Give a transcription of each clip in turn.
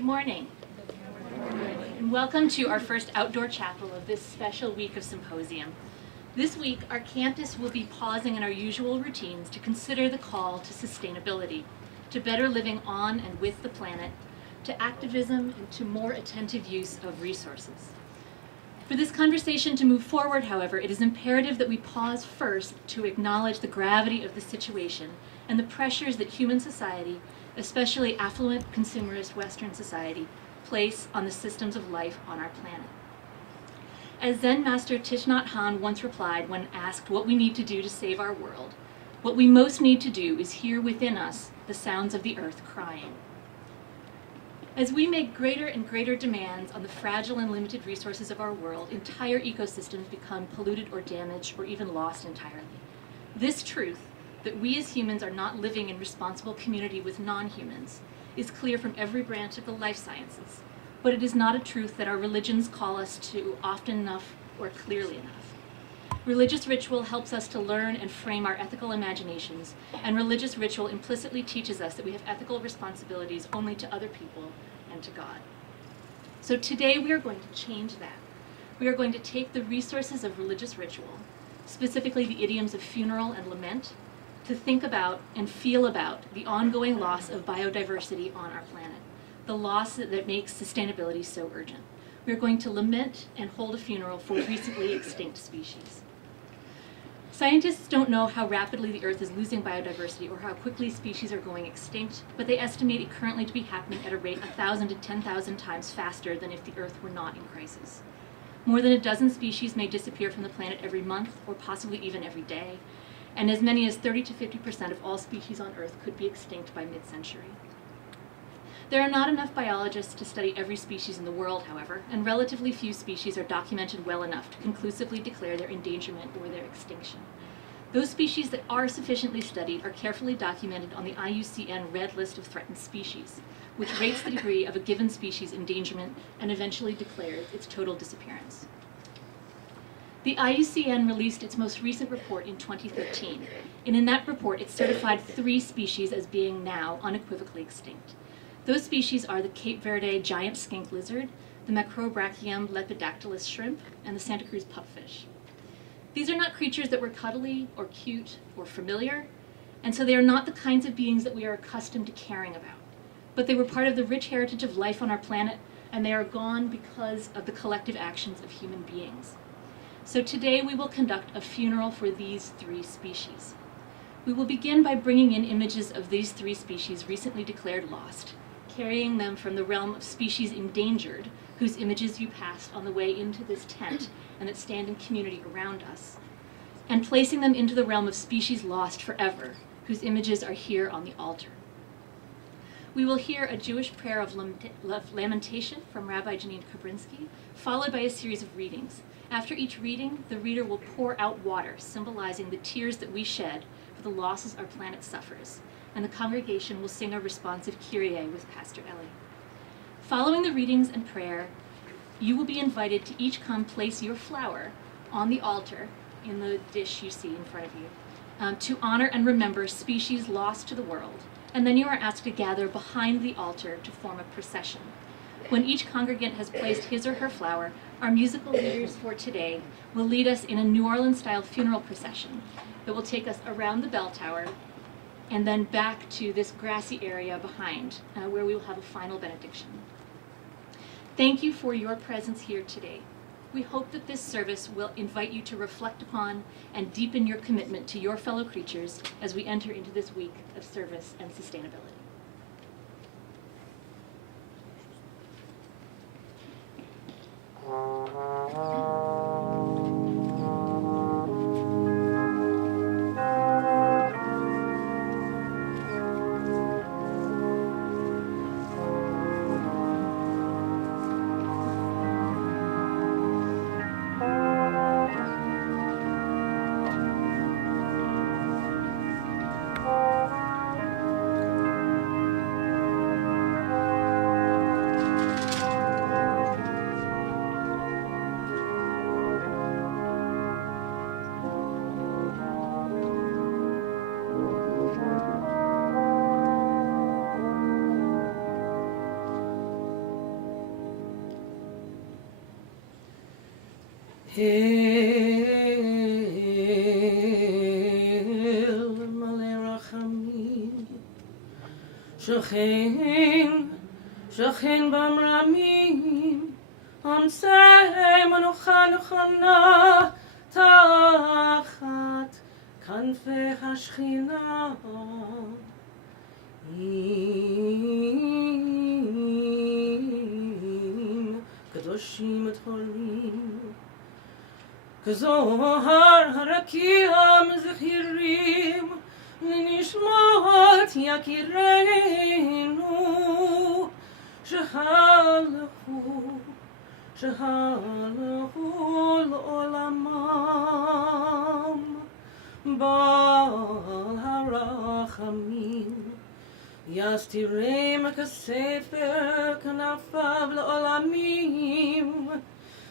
Good morning. And welcome to our first outdoor chapel of this special week of Symposium. This week, our campus will be pausing in our usual routines to consider the call to sustainability, to better living on and with the planet, to activism, and to more attentive use of resources. For this conversation to move forward, however, it is imperative that we pause first to acknowledge the gravity of the situation and the pressures that human society, especially affluent, consumerist Western society, place on the systems of life on our planet. As Zen master Thich Nhat Hanh once replied when asked what we need to do to save our world, what we most need to do is hear within us the sounds of the earth crying. As we make greater and greater demands on the fragile and limited resources of our world, entire ecosystems become polluted or damaged or even lost entirely. This truth, that we as humans are not living in responsible community with non-humans, is clear from every branch of the life sciences, but it is not a truth that our religions call us to often enough or clearly enough. Religious ritual helps us to learn and frame our ethical imaginations, and religious ritual implicitly teaches us that we have ethical responsibilities only to other people and to God. So today we are going to change that. We are going to take the resources of religious ritual, specifically the idioms of funeral and lament, to think about and feel about the ongoing loss of biodiversity on our planet, the loss that makes sustainability so urgent. We are going to lament and hold a funeral for recently extinct species. Scientists don't know how rapidly the Earth is losing biodiversity or how quickly species are going extinct, but they estimate it currently to be happening at a rate 1,000 to 10,000 times faster than if the Earth were not in crisis. More than a dozen species may disappear from the planet every month, or possibly even every day, and as many as 30 to 50% of all species on Earth could be extinct by mid-century. There are not enough biologists to study every species in the world, however, and relatively few species are documented well enough to conclusively declare their endangerment or their extinction. Those species that are sufficiently studied are carefully documented on the IUCN Red List of Threatened Species, which rates the degree of a given species' endangerment and eventually declares its total disappearance. The IUCN released its most recent report in 2013, and in that report it certified 3 species as being now unequivocally extinct. Those species are the Cape Verde giant skink lizard, the Macrobrachium lepidactylus shrimp, and the Santa Cruz pupfish. These are not creatures that were cuddly or cute or familiar, and so they are not the kinds of beings that we are accustomed to caring about. But they were part of the rich heritage of life on our planet, and they are gone because of the collective actions of human beings. So today we will conduct a funeral for these 3 species. We will begin by bringing in images of these 3 species recently declared lost, carrying them from the realm of species endangered, whose images you passed on the way into this tent and that stand in community around us, and placing them into the realm of species lost forever, whose images are here on the altar. We will hear a Jewish prayer of lamentation from Rabbi Janine Kabrinsky, followed by a series of readings. After each reading, the reader will pour out water, symbolizing the tears that we shed for the losses our planet suffers, and the congregation will sing a responsive Kyrie with Pastor Ellie. Following the readings and prayer, you will be invited to each come place your flower on the altar in the dish you see in front of you, to honor and remember species lost to the world, and then you are asked to gather behind the altar to form a procession. When each congregant has placed his or her flower, our musical leaders for today will lead us in a New Orleans-style funeral procession that will take us around the bell tower and then back to this grassy area behind, where we will have a final benediction. Thank you for your presence here today. We hope that this service will invite you to reflect upon and deepen your commitment to your fellow creatures as we enter into this week of service and sustainability. Hail, Malay Rachamim, Shochin Bamramim, Ansei Manucha Nechana, Tachat, Kanfei Hashchina, Kadoshim Torim, Kazohar Harakiam Zechirim, Nishmat Yakireinu, Shehalachu L'olamam, Baal Harachamim, Yastirem Kasefer Kanafav L'olamim,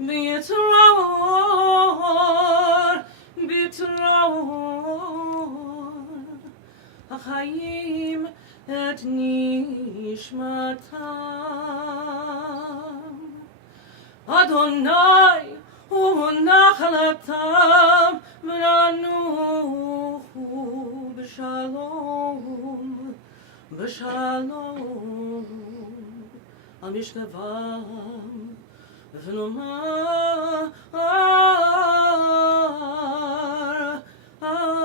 Bitror, Achayim et Nishmatam, Adonai hu nachalatam, v'nanuchu b'shalom, b'shalom, al mishkavam, v'nomar, Amen.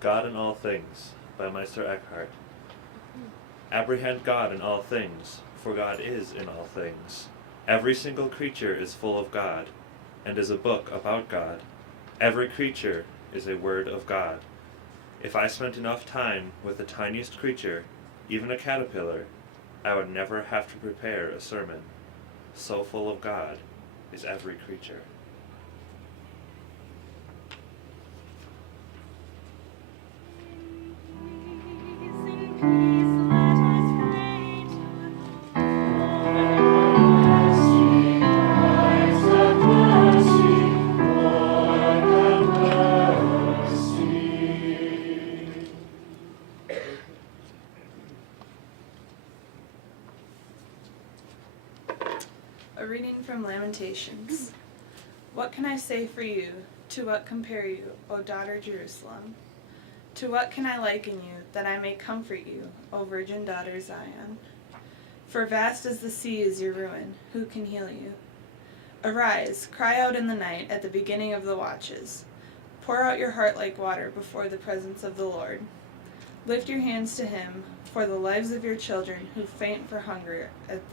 God in All Things by Meister Eckhart. Apprehend God in all things, for God is in all things. Every single creature is full of God, and is a book about God. Every creature is a word of God. If I spent enough time with the tiniest creature, even a caterpillar, I would never have to prepare a sermon. So full of God is every creature. A reading from Lamentations. What can I say for you? To what compare you, O daughter Jerusalem? To what can I liken you, that I may comfort you, O virgin daughter Zion? For vast as the sea is your ruin, who can heal you? Arise, cry out in the night at the beginning of the watches. Pour out your heart like water before the presence of the Lord. Lift your hands to him, for the lives of your children who faint for hunger at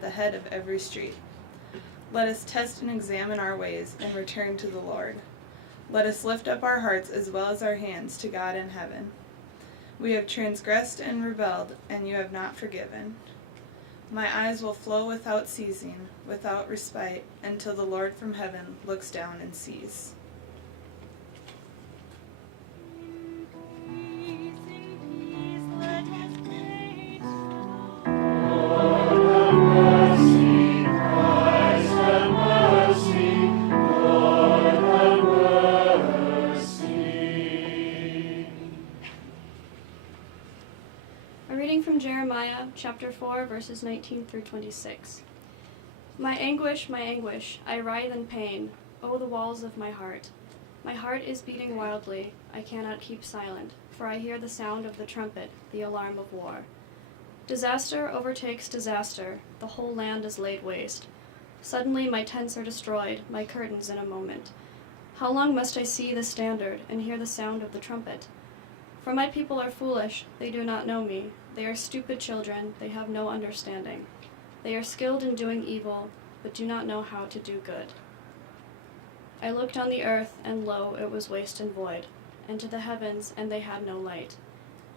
the head of every street. Let us test and examine our ways and return to the Lord. Let us lift up our hearts as well as our hands to God in heaven. We have transgressed and rebelled, and you have not forgiven. My eyes will flow without ceasing, without respite, until the Lord from heaven looks down and sees. Chapter 4, verses 19 through 26. My anguish, I writhe in pain, O the walls of my heart. My heart is beating wildly, I cannot keep silent, for I hear the sound of the trumpet, the alarm of war. Disaster overtakes disaster, the whole land is laid waste. Suddenly my tents are destroyed, my curtains in a moment. How long must I see the standard and hear the sound of the trumpet? For my people are foolish, they do not know me. They are stupid children, they have no understanding. They are skilled in doing evil, but do not know how to do good. I looked on the earth, and lo, it was waste and void, and to the heavens, and they had no light.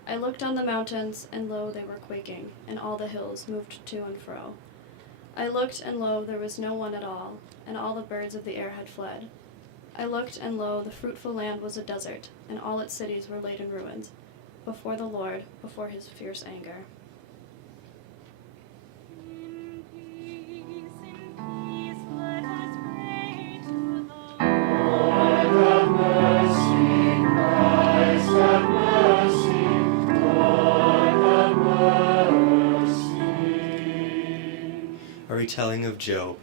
I looked on the mountains, and lo, they were quaking, and all the hills moved to and fro. I looked, and lo, there was no one at all, and all the birds of the air had fled. I looked, and lo, the fruitful land was a desert, and all its cities were laid in ruins, before the Lord, before his fierce anger. In peace, let us pray. retelling of Job.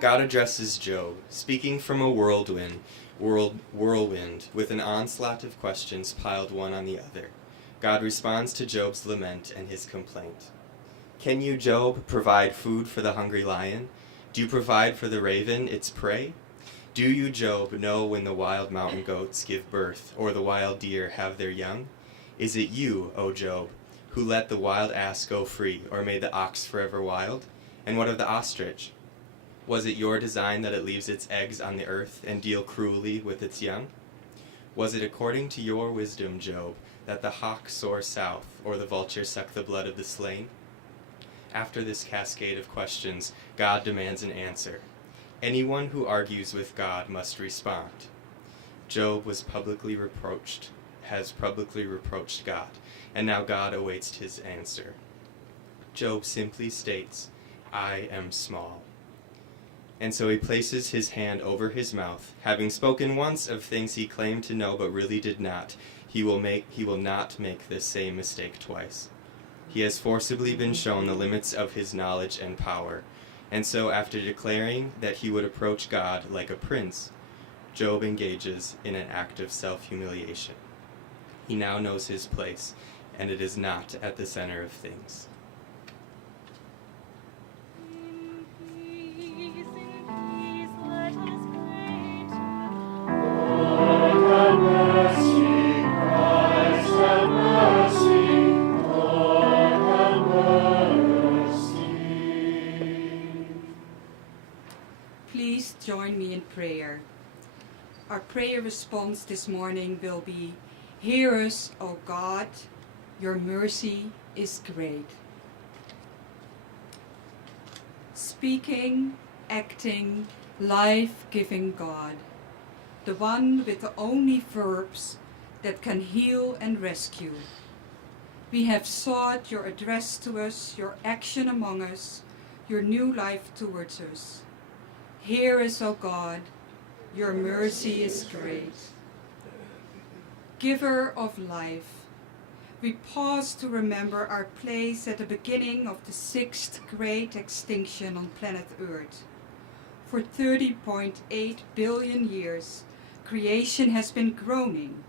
God addresses Job, speaking from a whirlwind, with an onslaught of questions piled one on the other. God responds to Job's lament and his complaint. Can you, Job, provide food for the hungry lion? Do you provide for the raven its prey? Do you, Job, know when the wild mountain goats give birth, or the wild deer have their young? Is it you, O Job, who let the wild ass go free, or made the ox forever wild? And what of the ostrich? Was it your design that it leaves its eggs on the earth and deal cruelly with its young? Was it according to your wisdom, Job, that the hawk soar south, or the vulture suck the blood of the slain? After this cascade of questions, God demands an answer. Anyone who argues with God must respond. Job has publicly reproached God, and now God awaits his answer. Job simply states, I am small. And so he places his hand over his mouth, having spoken once of things he claimed to know but really did not. He will not make this same mistake twice. He has forcibly been shown the limits of his knowledge and power. And so after declaring that he would approach God like a prince, Job engages in an act of self-humiliation. He now knows his place, and it is not at the center of things. Please join me in prayer. Our prayer response this morning will be, Hear us, O God, your mercy is great. Speaking, acting, life-giving God, the one with the only verbs that can heal and rescue. We have sought your address to us, your action among us, your new life towards us. Hear us, O God, your mercy is great. Giver of life, we pause to remember our place at the beginning of the 6th great extinction on planet Earth. For 30.8 billion years, creation has been groaning,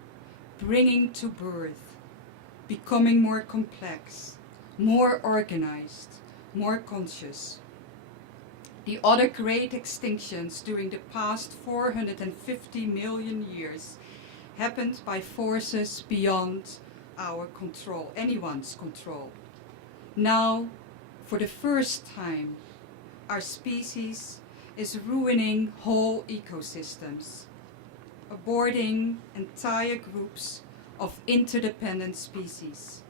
bringing to birth, becoming more complex, more organized, more conscious. The other great extinctions during the past 450 million years happened by forces beyond our control, anyone's control. Now, for the first time, our species is ruining whole ecosystems, aborting entire groups of interdependent species.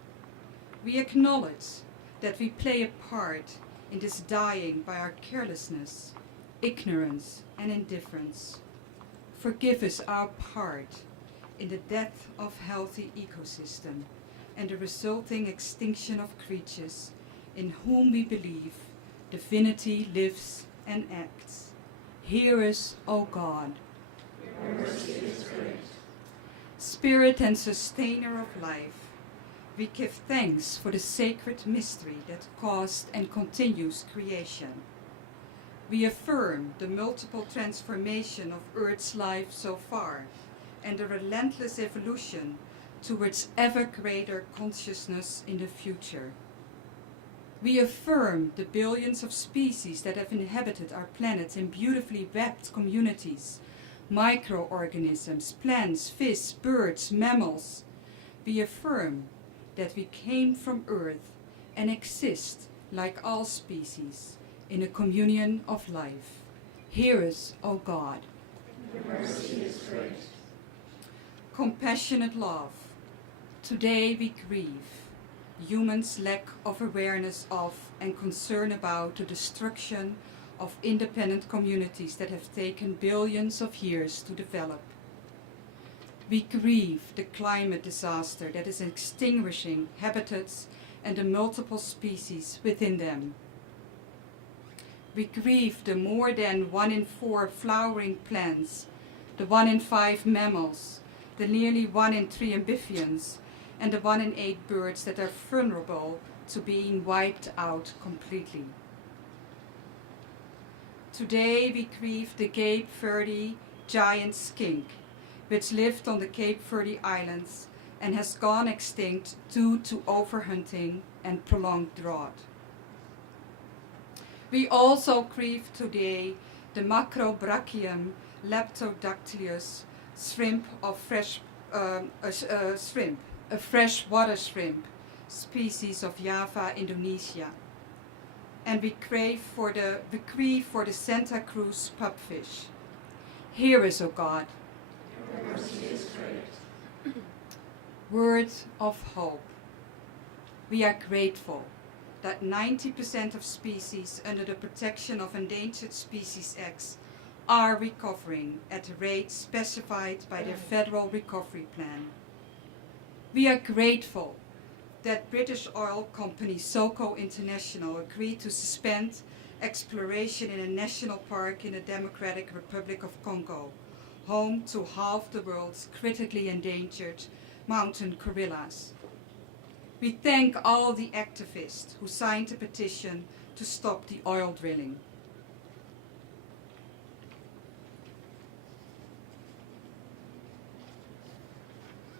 We acknowledge that we play a part in this dying by our carelessness, ignorance, and indifference. Forgive us our part in the death of healthy ecosystem and the resulting extinction of creatures in whom we believe divinity lives and acts. Hear us, O God. Your mercy is great. Spirit and sustainer of life, we give thanks for the sacred mystery that caused and continues creation. We affirm the multiple transformation of Earth's life so far and the relentless evolution towards ever greater consciousness in the future. We affirm the billions of species that have inhabited our planet in beautifully webbed communities, microorganisms, plants, fish, birds, mammals. We affirm that we came from Earth and exist like all species in a communion of life. Hear us, O God. Your mercy is great. Compassionate love. Today we grieve humans' lack of awareness of and concern about the destruction of independent communities that have taken billions of years to develop. We grieve the climate disaster that is extinguishing habitats and the multiple species within them. We grieve the more than 1 in 4 flowering plants, the 1 in 5 mammals, the nearly 1 in 3 amphibians, and the 1 in 8 birds that are vulnerable to being wiped out completely. Today we grieve the Cape Verde giant skink, which lived on the Cape Verde Islands and has gone extinct due to overhunting and prolonged drought. We also grieve today the Macrobrachium leptodactylus shrimp of a freshwater shrimp species of Java, Indonesia. And we grieve for the Santa Cruz pupfish. Hear us, O God. Your mercy is great. Word of hope. We are grateful that 90% of species under the Protection of Endangered Species Act are recovering at a rate specified by their Federal Recovery Plan. We are grateful that British oil company SOCO International agreed to suspend exploration in a national park in the Democratic Republic of Congo, home to half the world's critically endangered mountain gorillas. We thank all the activists who signed a petition to stop the oil drilling.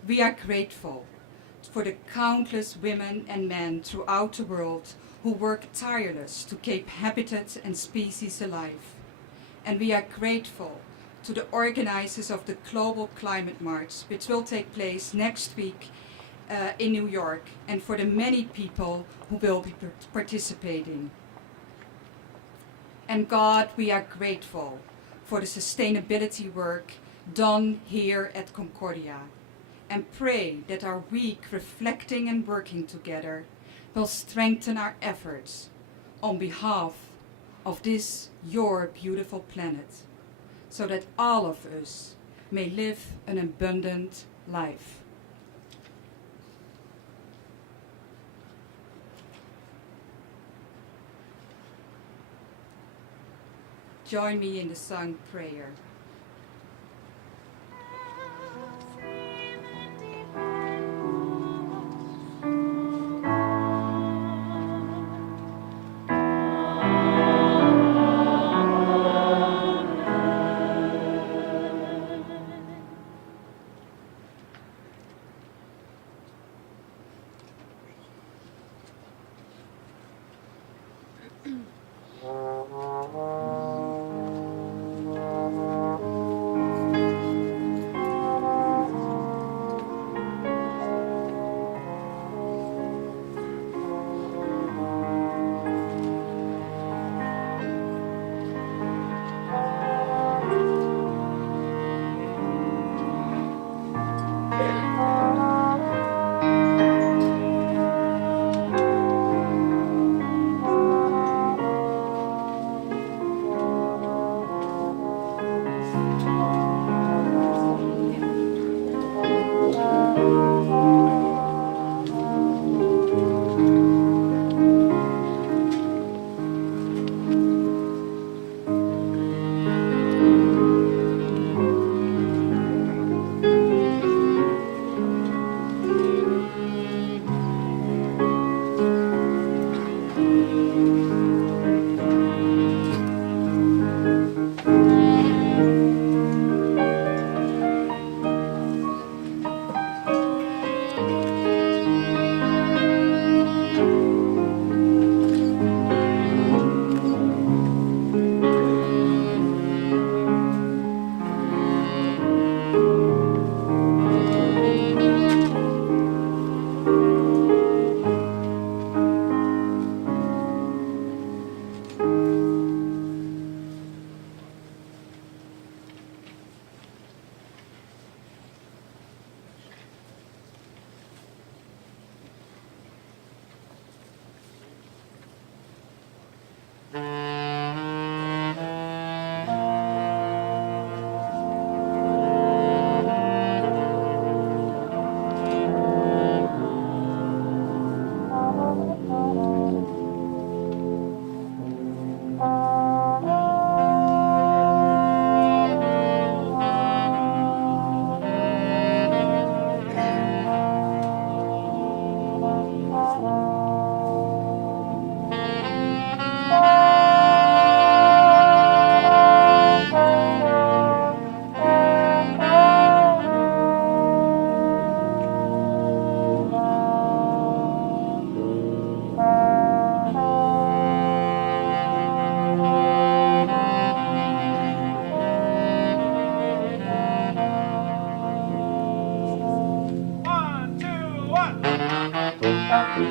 We are grateful for the countless women and men throughout the world who work tireless to keep habitats and species alive. And we are grateful to the organizers of the Global Climate March, which will take place next week in New York, and for the many people who will be participating. And God, we are grateful for the sustainability work done here at Concordia, and pray that our week reflecting and working together will strengthen our efforts on behalf of this, your beautiful planet, so that all of us may live an abundant life. Join me in the song prayer. We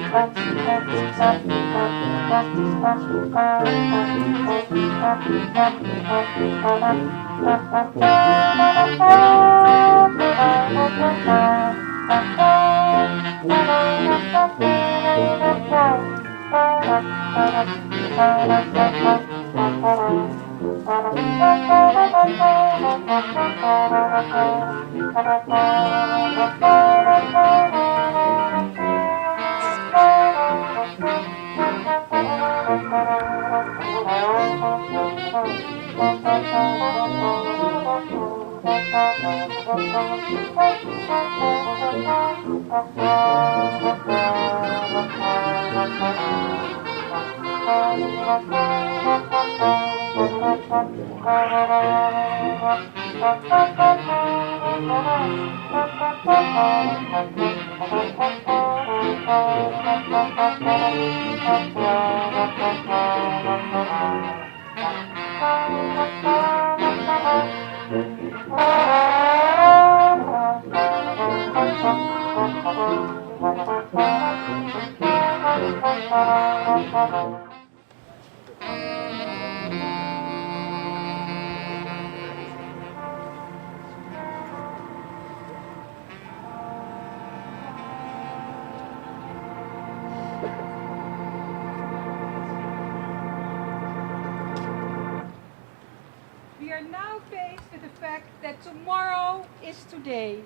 are now faced with the fact that tomorrow is today.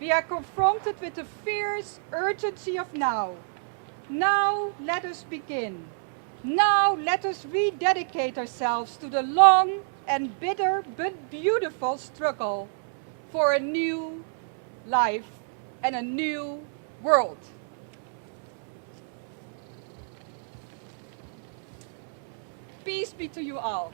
We are confronted with the fierce urgency of now. Now let us begin. Now let us rededicate ourselves to the long and bitter but beautiful struggle for a new life and a new world. Peace be to you all.